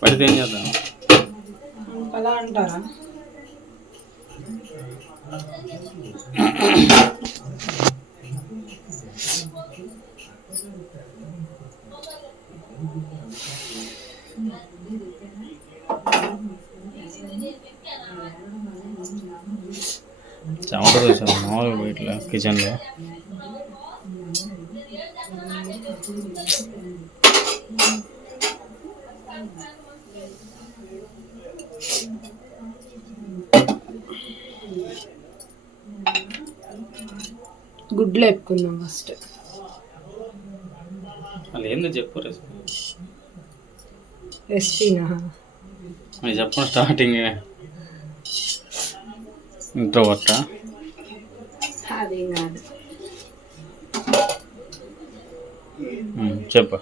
పడితే ఏం చేద్దాం అలా అంటారా చెమట చూసాను మామూలుగా ఇట్లా కిచెన్లో గుడ్లు వేపుకుందాం ఫస్ట్ వాళ్ళు ఏందో చెప్పు రెసిపీ రెసిపీనా మీరు చెప్పండి స్టార్టింగ్ ఇంట్లో పట్ట అదేం కాదు చెప్ప.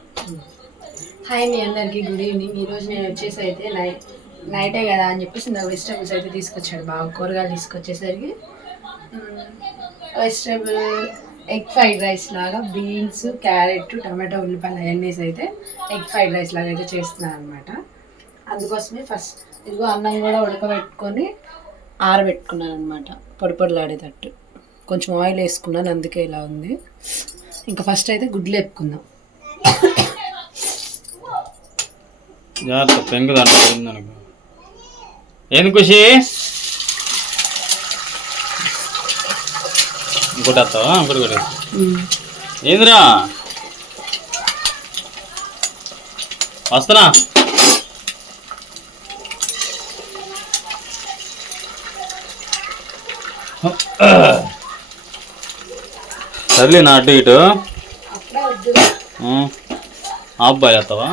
హాయ్ మీ అందరికీ గుడ్ ఈవినింగ్. ఈరోజు నేను వచ్చేసి అయితే నైట్ నైటే కదా అని చెప్పేసి నా వెజిటేబుల్స్ అయితే తీసుకొచ్చాడు బాగా కూరగాయలు తీసుకొచ్చేసరికి. వెజిటేబుల్ ఎగ్ ఫ్రైడ్ రైస్ లాగా బీన్స్ క్యారెట్ టమాటో ఉల్లిపాయలు అవన్నీ అయితే ఎగ్ ఫ్రైడ్ రైస్ లాగా అయితే చేస్తున్నాను అనమాట అందుకోసమే ఫస్ట్ ఇదిగో అన్నం కూడా ఉడకబెట్టుకొని ఆరబెట్టుకున్నాను అనమాట పొడి పొడిలాడేటట్టు కొంచెం ఆయిల్ వేసుకున్నాను అందుకే ఇలా ఉంది. ఇంకా ఫస్ట్ అయితే గుడ్లు వేపుకుందాం. జాగ్రత్త పెంగు దాంట్లో పడింది అనుకో. ఏంది ఖుషి? ఇంకోటి వస్తావా? ఇంకోటి కూడా ఏందిరా? వస్తున్నా. నా అటు ఇటు. బాయ్ వస్తావా?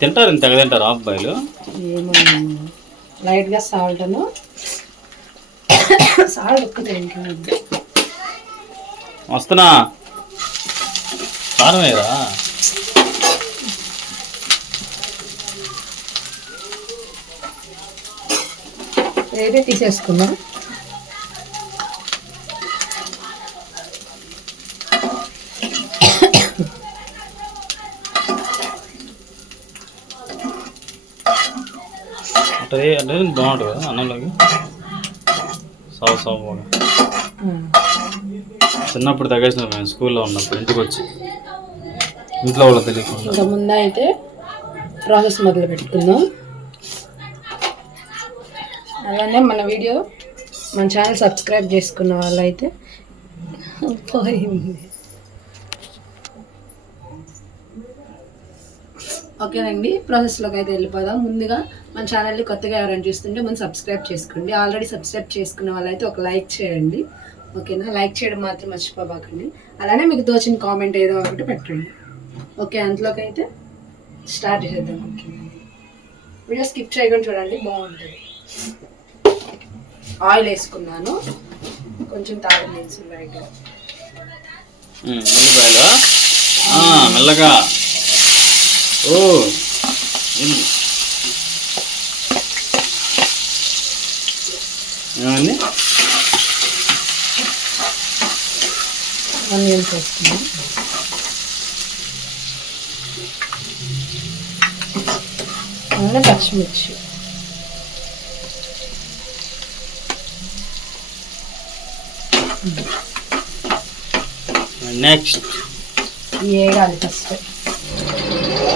తింటారు ఇంత తింటారు హాఫ్ బాయ్లు ఏమో లైట్గా సాల్ట్ను. సాల్ట్ వస్తున్నా. కారం ఏరా వేరే ట్రై అంటే బాగుంటుంది కదా అన్నంలోకి? సావు సావు బాగా. చిన్నప్పుడు తగ్గేసిన మేము స్కూల్లో ఉన్నప్పుడు ఇంటికి వచ్చి ఇంట్లో వాళ్ళకి తెలియకుండా. ఇంకా ముందు అయితే ప్రాసెస్ మొదలు పెట్టుకుందాం. అలానే మన వీడియో మన ఛానల్ సబ్స్క్రైబ్ చేసుకున్న వాళ్ళైతే పోయింది. ఓకేనండి ప్రాసెస్లోకి అయితే వెళ్ళిపోదాం. ముందుగా మన ఛానల్ని కొత్తగా ఎవరైనా చూస్తుంటే ముందు సబ్స్క్రైబ్ చేసుకోండి. ఆల్రెడీ సబ్స్క్రైబ్ చేసుకున్న వాళ్ళైతే ఒక లైక్ చేయండి. ఓకేనా? లైక్ చేయడం మాత్రం మర్చిపోబాకండి. అలానే మీకు తోచిన కామెంట్ ఏదో ఒకటి పెట్టండి. ఓకే అందులోకైతే అయితే స్టార్ట్ చేద్దాం. ఓకే. వీడియో స్కిప్ చేయకుండా చూడండి బాగుంటుంది. ఆయిల్ వేసుకున్నాను. కొంచెం తాళం వేసి మెల్లగా. ఓ ఏమండి? ఆనియన్స్ వేసుకున్నాను అలానే పచ్చిమిర్చి. నెక్స్ట్ వేగాలి ఫస్ట్.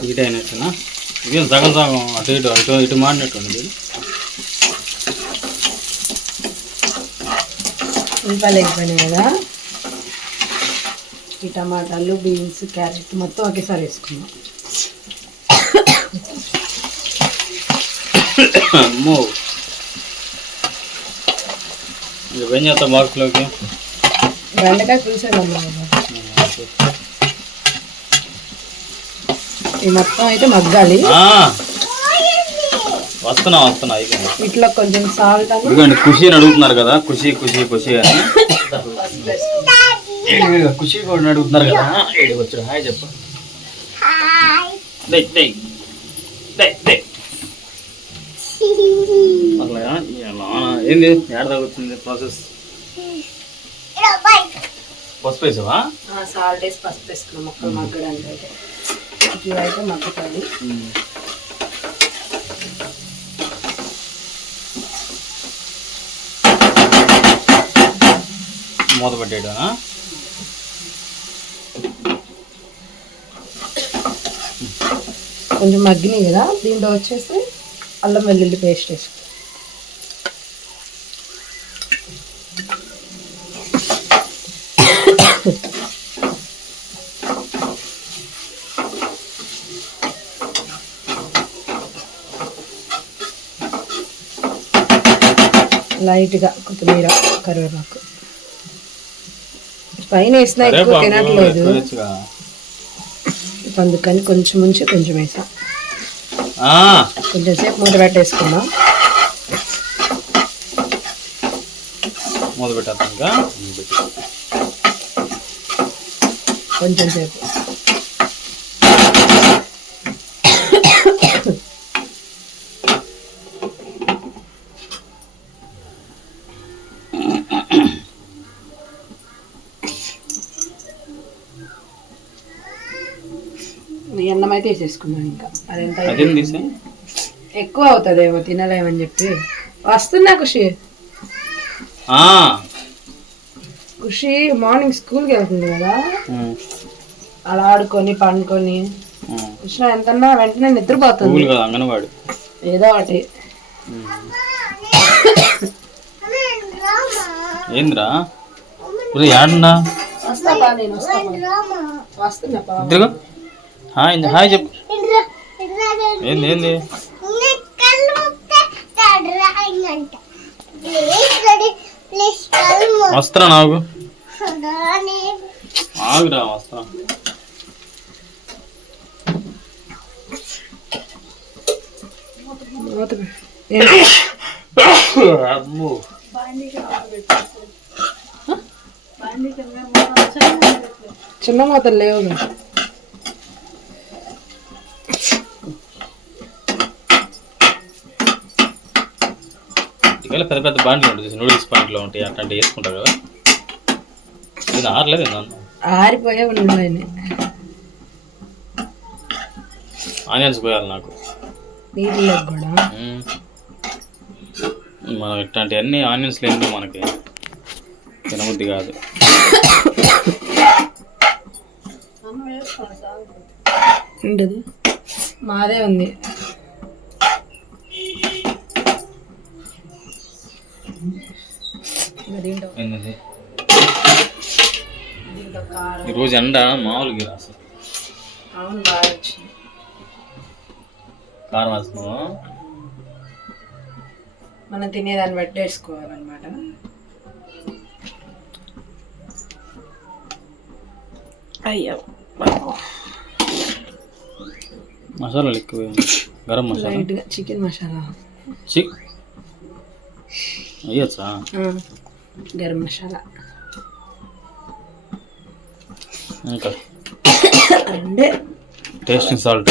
హీట్ అయినట్టునా ఇదేం సగం సగం అటు ఇటు అటు ఇటు మాడినట్టు ఉంది ఉల్లిపాయలు వేగిపోయినాయి కదా. ఈ టమాటాలు బీన్స్ క్యారెట్ మొత్తం ఒకేసారి వేసుకున్నాం అమ్మో. ఏం చేస్తాం బాక్స్లోకి బెండకాయ పులుసే మొత్తం అయితే మగ్గాలి. ఆ, వస్తున్నా వస్తున్నా ఇట్లా కొంచెం సాల్ట్ ఇదిగోండి ఖుషి అని అడుగుతున్నారు కదా ఖుషి ఖుషి ఖుషి అని. ఖుషి కూడా అడుగుతున్నారు కదా. ఏడికి వచ్చాడు హాయ్ చెప్పు? ఏంది? ఏడ తగ్గుతుంది ప్రాసెస్? పసుపు వేసావా? సాల్ట్ వేసి పసుపు వేసుకున్నాం మొక్కలు మగ్గడానికి ఇట్లా అయితే మగ్గుతుంది. మూత పెట్టేయడా కొంచెం మగ్గినాయి కదా దీంట్లో వచ్చేసి అల్లం వెల్లుల్లి పేస్ట్ వేసుకో. లైట్గా కొత్తిమీర కరివేపాకు. పైన వేసినా ఎక్కువ తినట్లేదు. అందుకని కొంచెం ఉంచి కొంచెం వేసా. కొంచెం సేపు మూత పెట్టేసుకుందాం. మూత పెట్టేద్దాం ఇంకా. కొంచెం సేపు. అయితే వేసేసుకున్నాం ఇంకా అదెంత ఎక్కువ అవుతుందేమో తినలేమని చెప్పి. వస్తున్నా ఖుషి. ఖుషి మార్నింగ్ స్కూల్కి వెళ్తుంది కదా. అలా ఆడుకొని పండుకొని. కృష్ణ ఎంతన్నా వెంటనే నిద్రపోతుంది. అంగన్వాడి. ఏదో ఒకటి. ఏందిరా? ఇప్పుడు ఏడన్నా నేను. వస్తున్నా హాయ్ హాయ్ చెప్పు. ఏంది ఏంది? వస్త్రా నాకు ఆగురా వస్త్రా? అమ్మో. చిన్న మూతలు లేవు ఇవాళ పెద్ద పెద్ద బాండ్లు ఉంటుంది నూడిల్స్ బాండ్లు ఉంటాయి అట్లాంటివి వేసుకుంటారు కదా. ఇది ఆరలేదు ఆరిపోయే ఆనియన్స్ పోయాలి నాకు. నీటిలో కూడా. మ్మ్. మనం ఇట్లాంటి అన్ని ఆనియన్స్ లేని మనకి తినబుద్ధి కాదు. ఉండదు. మాదే ఉంది. కారం. ఈరోజు ఎండ మామూలుగా అసలు. అవును బాగా వచ్చింది. కారం వేస్తున్నావా? మనం తినేదాన్ని బట్టి వేసుకోవాలన్నమాట. అయ్యో మసాలాలు ఎక్కువ. గరం మసాలా? చికెన్ మసాలా. చి. అయ్యొచ్చా గరం మసాలా. ఇంకా? అంటే టేస్టింగ్ సాల్ట్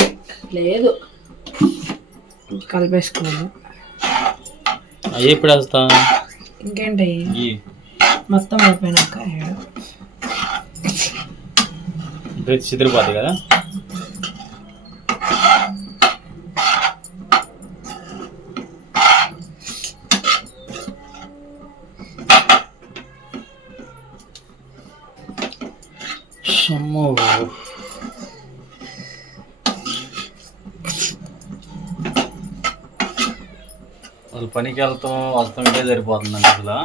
లేదు. కలిపేసుకోవాలి. అవి ఎప్పుడు వేస్తా ఇంకేంటి? మొత్తం అయిపోయినాక బ్రెడ్ చిదిరిపోతాయి కదా? అమ్మో అసలు పనికి వెళ్తాం వస్తాం ఇదే సరిపోతుందండి అసలు.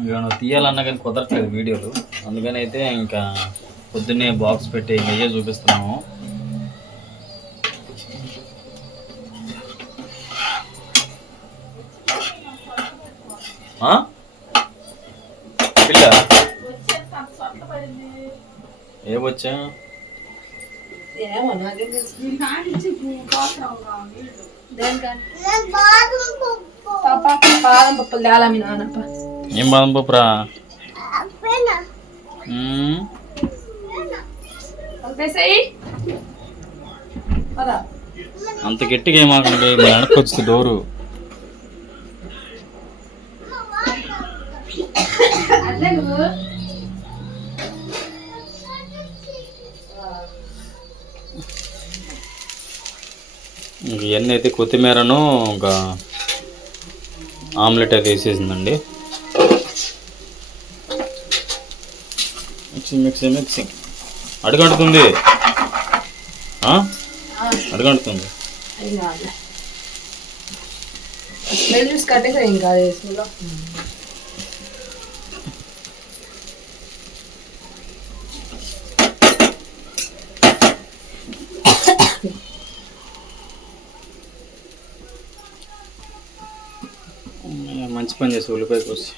ఇంకా తీయాలన్నా కానీ కుదరట్లేదు వీడియోలు. అందుకని అయితే ఇంకా పొద్దున్నే బాక్స్ పెట్టి నెయ్యే చూపిస్తున్నాము. పిల్ల? ఏమొచ్చా బాదం పప్పులు తేలా మీ నాన్నప్ప ఏం బాదం పప్పురా? అంత గట్టిగా ఏమాకండి మన వెనక్కి డోరు. అదే నువ్వు. ఇవన్నీ అయితే కొత్తిమీరను ఒక ఆమ్లెట్ అయితే వేసేసిందండి. Mixing mixing mixing. అడుగంటుతుంది. ఆ? అడుగంటుతుంది. ఏం స్మెల్ చూసి కట్టేసా ఏం మంచి పని చేసి ఉల్లిపాయ కోసి.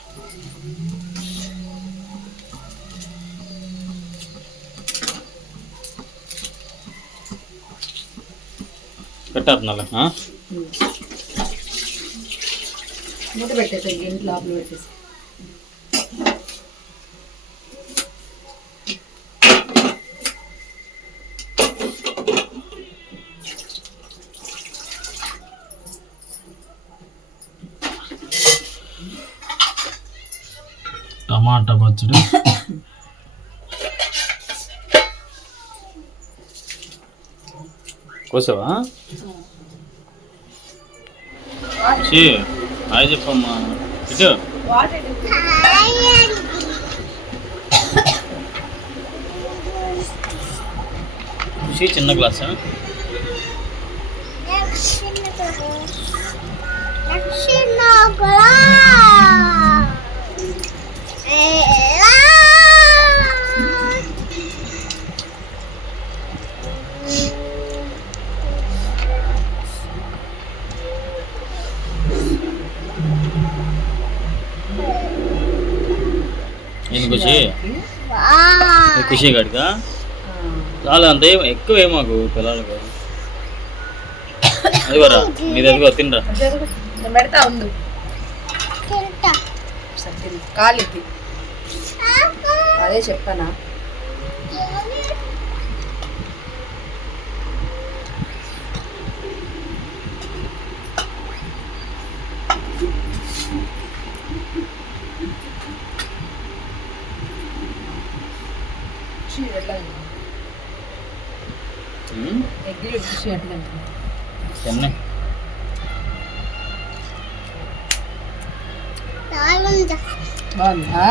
పెట్టేస్తున్నా మూత ఇంట్లో లోపల పెట్టేసి టమాటా పచ్చడి. కోసావా? హాయ్ చెప్పమ్మా. ఇటు. వాటర్ ఖుషి చిన్న గ్లాసా. నేను ఖుషి. ఖుషి గడిగా చాలా అంత ఎక్కువ మాకు పిల్లలకు? అదిగోరా నీది అదిగో తినరా. నేను పెడతా. కాలిద్ది అదే చెప్పానా? ఎట్లా తిన్నే బాగుందా?